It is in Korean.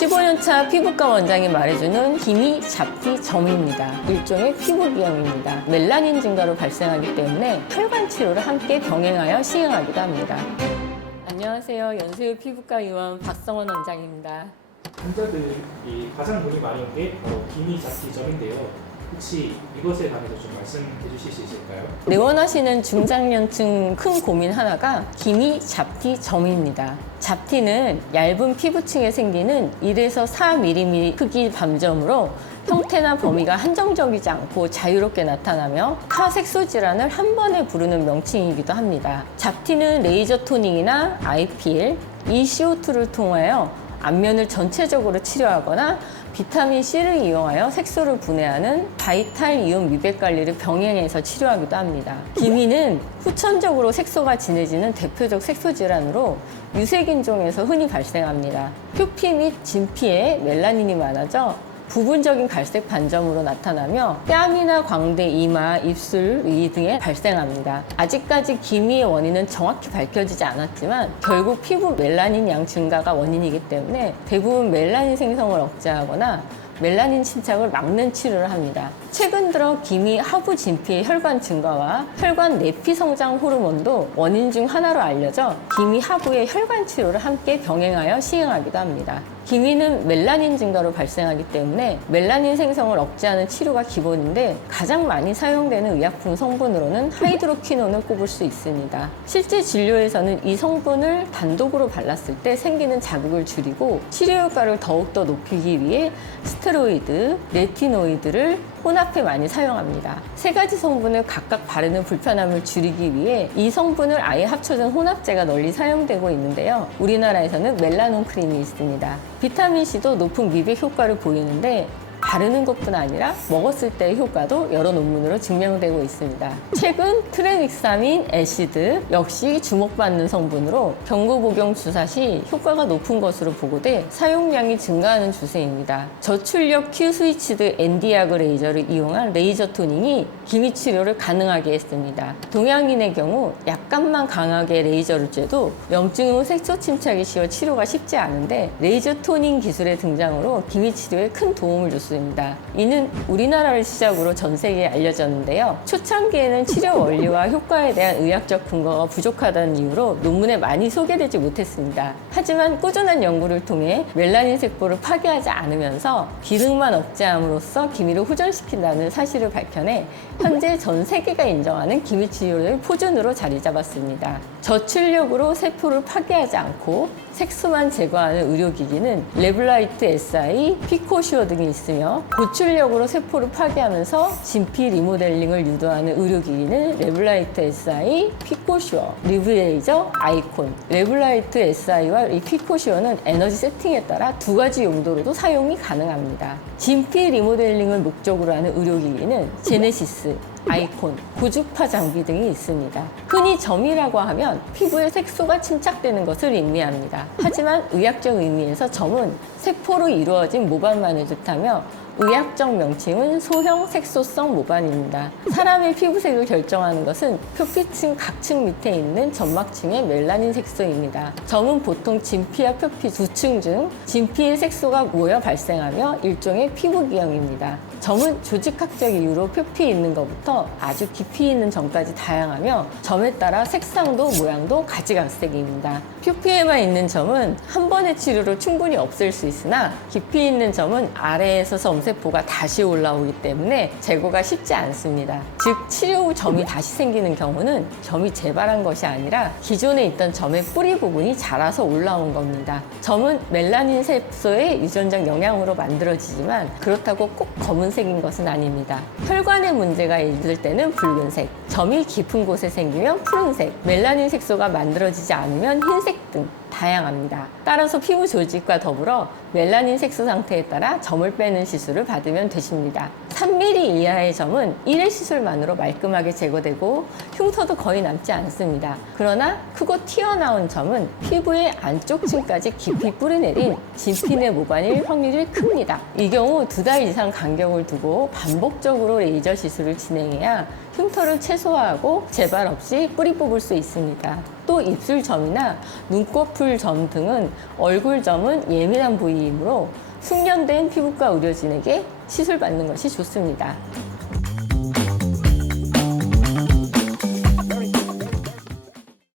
15년차 피부과 원장이 말해주는 기미, 잡티, 점입니다. 일종의 피부 비염입니다. 멜라닌 증가로 발생하기 때문에 혈관 치료를 함께 병행하여 시행하기도 합니다. 안녕하세요. 연수유 피부과 의원 박성원 원장입니다. 환자들이 가장 문의 많이 온 게 바로 기미, 잡티, 점인데요. 혹시 이것에 관해서 좀 말씀해 주실 수 있을까요? 내원하시는 중장년층 큰 고민 하나가 기미, 잡티, 점입니다. 잡티는 얇은 피부층에 생기는 1에서 4mm 크기 밤점으로 형태나 범위가 한정적이지 않고 자유롭게 나타나며 타 색소 질환을 한 번에 부르는 명칭이기도 합니다. 잡티는 레이저 토닝이나 IPL, ECO2를 통하여 안면을 전체적으로 치료하거나 비타민C를 이용하여 색소를 분해하는 바이탈 이온 미백 관리를 병행해서 치료하기도 합니다. 기미는 후천적으로 색소가 진해지는 대표적 색소 질환으로 유색인종에서 흔히 발생합니다. 표피 및 진피에 멜라닌이 많아져 부분적인 갈색 반점으로 나타나며 뺨이나 광대, 이마, 입술, 위 등에 발생합니다. 아직까지 기미의 원인은 정확히 밝혀지지 않았지만 결국 피부 멜라닌 양 증가가 원인이기 때문에 대부분 멜라닌 생성을 억제하거나 멜라닌 침착을 막는 치료를 합니다. 최근 들어 기미 하부 진피의 혈관 증가와 혈관 내피 성장 호르몬도 원인 중 하나로 알려져 기미 하부의 혈관 치료를 함께 병행하여 시행하기도 합니다. 기미는 멜라닌 증가로 발생하기 때문에 멜라닌 생성을 억제하는 치료가 기본인데 가장 많이 사용되는 의약품 성분으로는 하이드로퀴논을 꼽을 수 있습니다. 실제 진료에서는 이 성분을 단독으로 발랐을 때 생기는 자극을 줄이고 치료 효과를 더욱더 높이기 위해 스테로이드, 레티노이드를 혼합해 많이 사용합니다. 세 가지 성분을 각각 바르는 불편함을 줄이기 위해 이 성분을 아예 합쳐진 혼합제가 널리 사용되고 있는데요. 우리나라에서는 멜라논 크림이 있습니다. 비타민C도 높은 미백 효과를 보이는데 바르는 것뿐 아니라 먹었을 때의 효과도 여러 논문으로 증명되고 있습니다. 최근 트레닉사민 애시드 역시 주목받는 성분으로 경구 복용 주사 시 효과가 높은 것으로 보고돼 사용량이 증가하는 추세입니다. 저출력 Q 스위치드 엔디아그 레이저를 이용한 레이저 토닝이 기미 치료를 가능하게 했습니다. 동양인의 경우 약간만 강하게 레이저를 쬐도 염증 후 색소 침착이 쉬워 치료가 쉽지 않은데 레이저 토닝 기술의 등장으로 기미 치료에 큰 도움을 줬습니다. 이는 우리나라를 시작으로 전 세계에 알려졌는데요. 초창기에는 치료 원리와 효과에 대한 의학적 근거가 부족하다는 이유로 논문에 많이 소개되지 못했습니다. 하지만 꾸준한 연구를 통해 멜라닌 세포를 파괴하지 않으면서 기능만 억제함으로써 기미를 호전시킨다는 사실을 밝혀내 현재 전 세계가 인정하는 기미 치료의 표준으로 자리 잡았습니다. 저출력으로 세포를 파괴하지 않고 색소만 제거하는 의료기기는 레블라이트 SI, 피코시어 등이 있으며 고출력으로 세포를 파괴하면서 진피 리모델링을 유도하는 의료기기는 레블라이트 SI, 피코시어, 리브레이저, 아이콘. 레블라이트 SI와 이 피코시어는 에너지 세팅에 따라 두 가지 용도로도 사용이 가능합니다. 진피 리모델링을 목적으로 하는 의료기기는 제네시스, 아이콘, 고주파 장비 등이 있습니다. 흔히 점이라고 하면 피부에 색소가 침착되는 것을 의미합니다. 하지만 의학적 의미에서 점은 세포로 이루어진 모반만을 뜻하며 의학적 명칭은 소형 색소성 모반입니다. 사람의 피부색을 결정하는 것은 표피층 각층 밑에 있는 점막층의 멜라닌 색소입니다. 점은 보통 진피와 표피 두 층 중 진피의 색소가 모여 발생하며 일종의 피부 기형입니다. 점은 조직학적 이유로 표피에 있는 것부터 아주 깊이 있는 점까지 다양하며 점에 따라 색상도 모양도 가지각색입니다. 표피에만 있는 점은 한 번의 치료로 충분히 없앨 수 있으나 깊이 있는 점은 아래에서 점세포가 다시 올라오기 때문에 제거가 쉽지 않습니다. 즉 치료 후 점이 다시 생기는 경우는 점이 재발한 것이 아니라 기존에 있던 점의 뿌리 부분이 자라서 올라온 겁니다. 점은 멜라닌 색소의 유전적 영향으로 만들어지지만 그렇다고 꼭 검은색인 것은 아닙니다. 혈관에 문제가 있을 때는 붉은색, 점이 깊은 곳에 생기면 푸른색, 멜라닌 색소가 만들어지지 않으면 흰색 등 다양합니다. 따라서 피부 조직과 더불어 멜라닌 색소 상태에 따라 점을 빼는 시술을 받으면 되십니다. 3mm 이하의 점은 1회 시술만으로 말끔하게 제거되고 흉터도 거의 남지 않습니다. 그러나 크고 튀어나온 점은 피부의 안쪽 층까지 깊이 뿌리내린 진피내 모반일 확률이 큽니다. 이 경우 2달 이상 간격을 두고 반복적으로 레이저 시술을 진행해야 흉터를 최소화하고 재발 없이 뿌리 뽑을 수 있습니다. 또 입술점이나 눈꺼풀 점 등은 얼굴점은 예민한 부위이므로 숙련된 피부과 의료진에게 시술받는 것이 좋습니다.